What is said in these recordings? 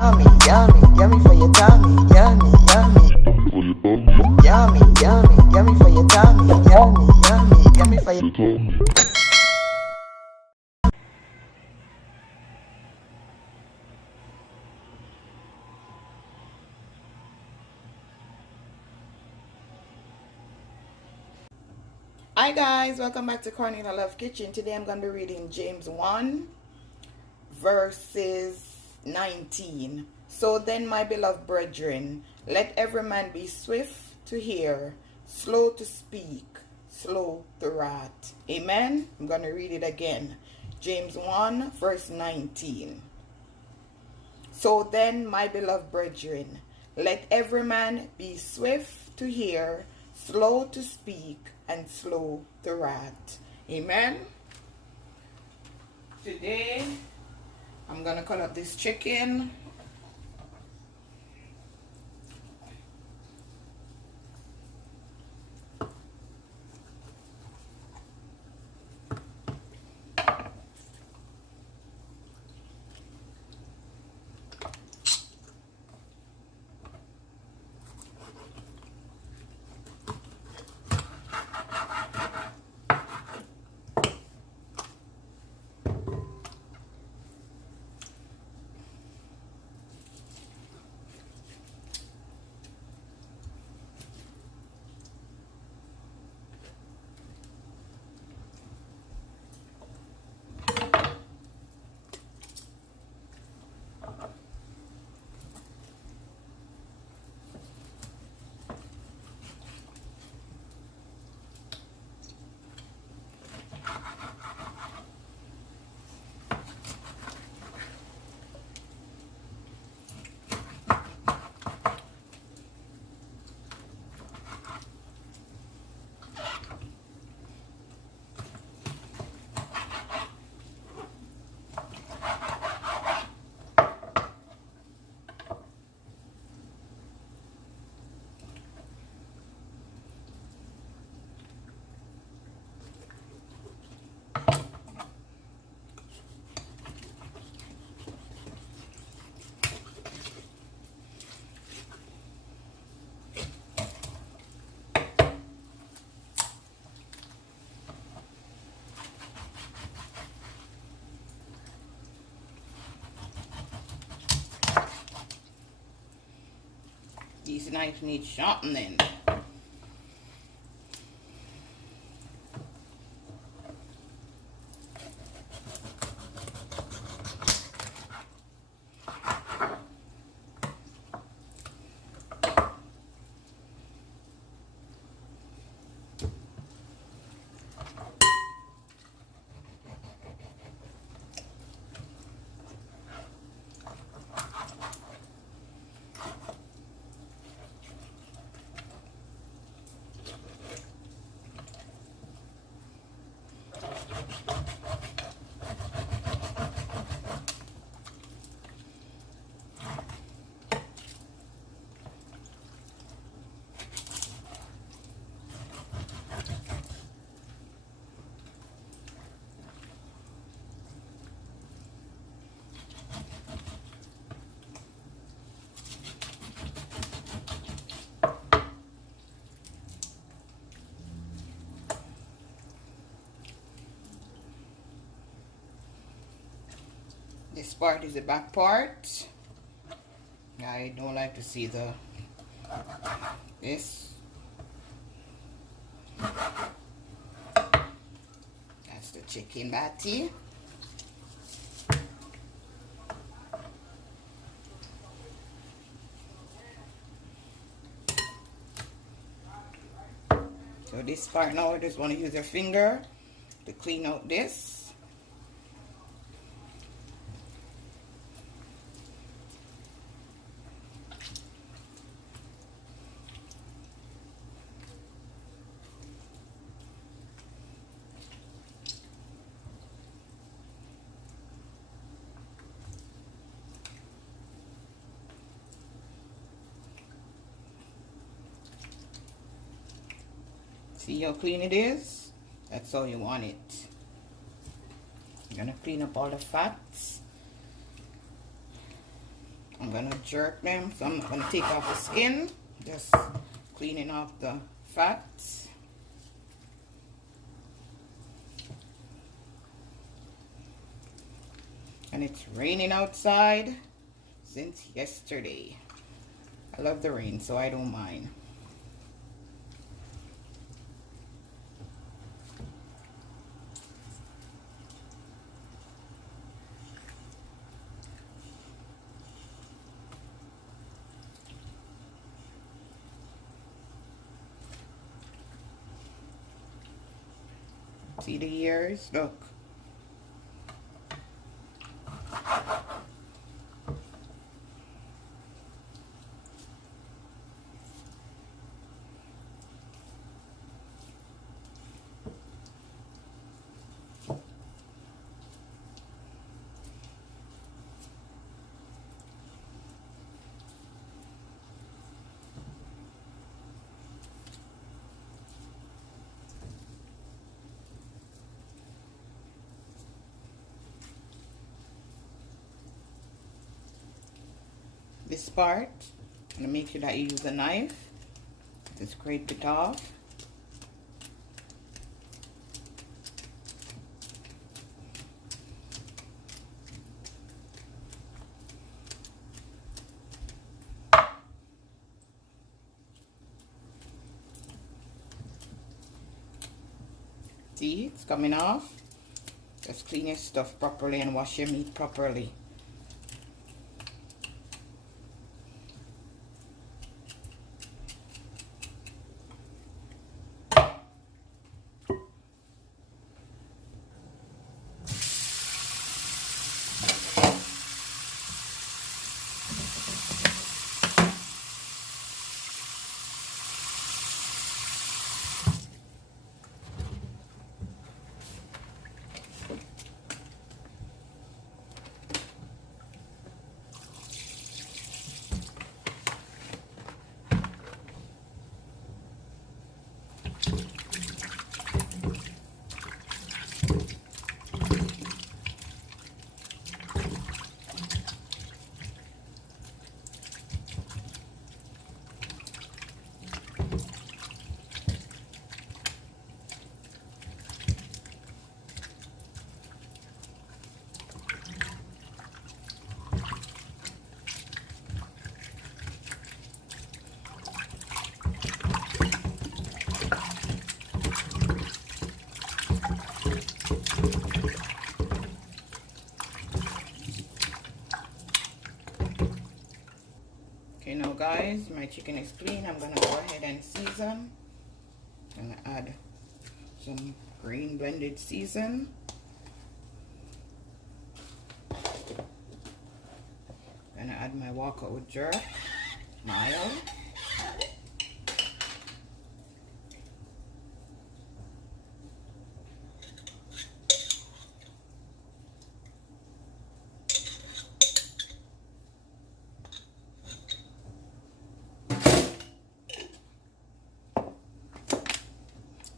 Yummy, yummy, yummy for your tummy. Yummy, yummy. Yummy, yummy, yummy for your tummy. Yummy, yummy, yummy for your tummy. Hi guys, welcome back to Cornelia Love Kitchen. Today I'm going to be reading James 1 verses 19. So then, my beloved brethren, let every man be swift to hear, slow to speak, slow to wrath. Amen. I'm going to read it again. James 1 verse 19. So then, my beloved brethren, let every man be swift to hear, slow to speak, and slow to wrath. Amen. Today, I'm going to cut up this chicken. These knives need sharpening. This part is the back part. I don't like to see this. That's the chicken patty. So this part now, I just want to use your finger to clean out this. See how clean it is? That's how you want it. You're gonna clean up all the fats. I'm gonna jerk them, so I'm not gonna take off the skin, just cleaning off the fats. And it's raining outside since yesterday. I love the rain, so I don't mind. See the ears? Look. This part, I'm gonna make sure that you use a knife to scrape it off. See, it's coming off. Just clean your stuff properly and wash your meat properly. Okay, now guys, my chicken is clean. I'm gonna go ahead and season. I'm gonna add some green blended season. Gonna add my walkout jerk, mild.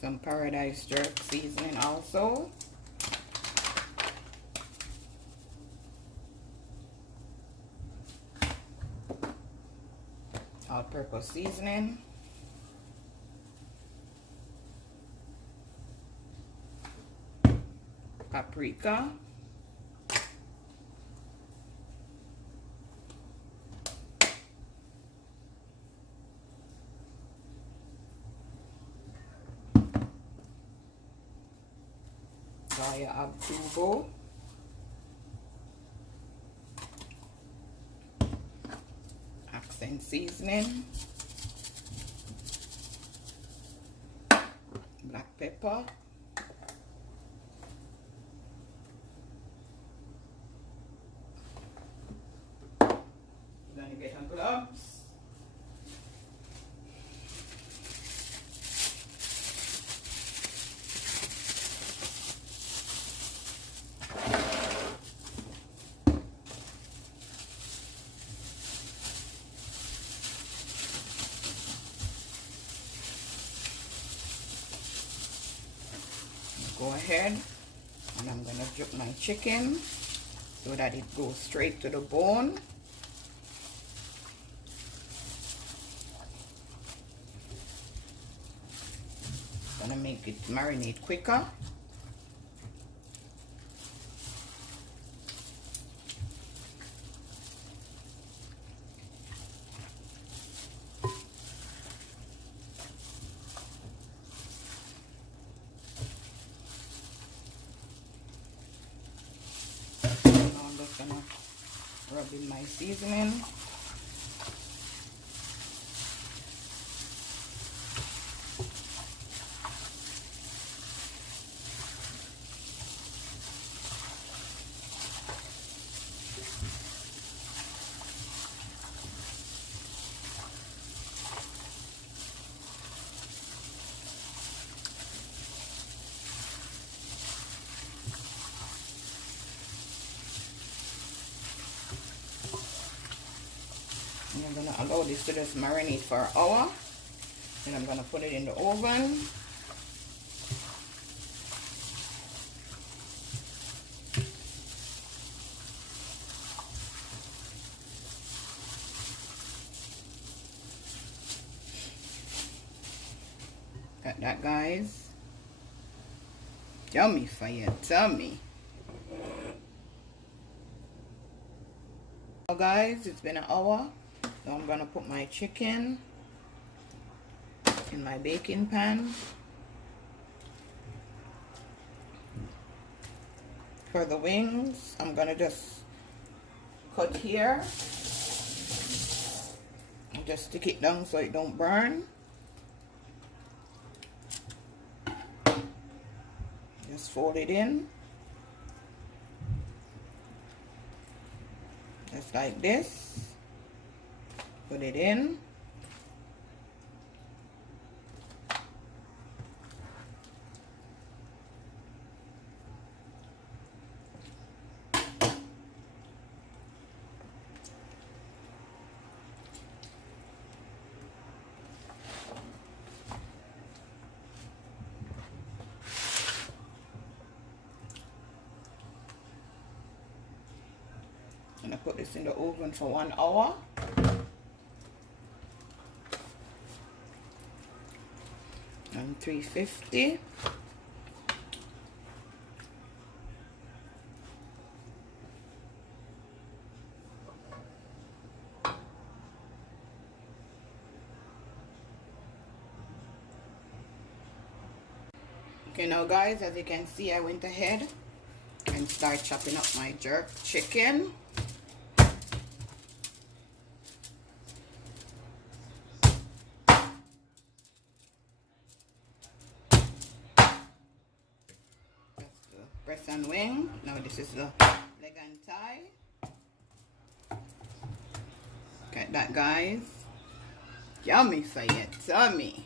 Some paradise jerk seasoning also. All-purpose seasoning. Paprika. Via Abtubo. Accent seasoning. Black pepper. Then you get on gloves. Go ahead and I'm gonna dip my chicken so that it goes straight to the bone. gonna make it marinate quicker. Now I'm just gonna rub in my seasoning. And I'm gonna allow this to just marinate for an hour. Then I'm gonna put it in the oven. Got that, guys. Yummy for your tummy. Now guys, it's been an hour. Now I'm gonna put my chicken in my baking pan. For the wings, I'm gonna just cut here and just stick it down so it don't burn. Just fold it in just like this. Put it in. I'm gonna put this in the oven for 1 hour. On 350. Okay, now guys, as you can see, I went ahead and start chopping up my jerk chicken. Breast and wing. Now this is the leg and thigh. Get that, guys. Yummy for your tummy.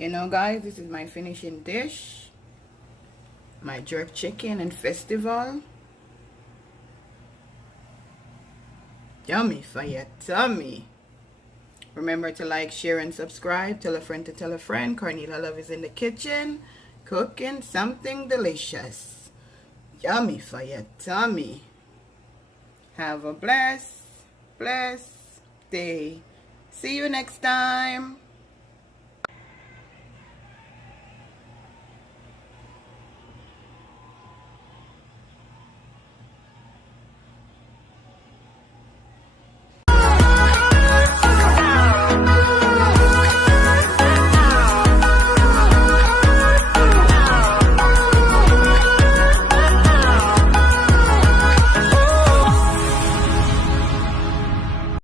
Okay, now guys, this is my finishing dish. My jerk chicken and festival. Yummy for your tummy. Remember to like, share, and subscribe. Tell a friend to tell a friend. Carnita Love is in the kitchen cooking something delicious. Yummy for your tummy. Have a blessed day. See you next time.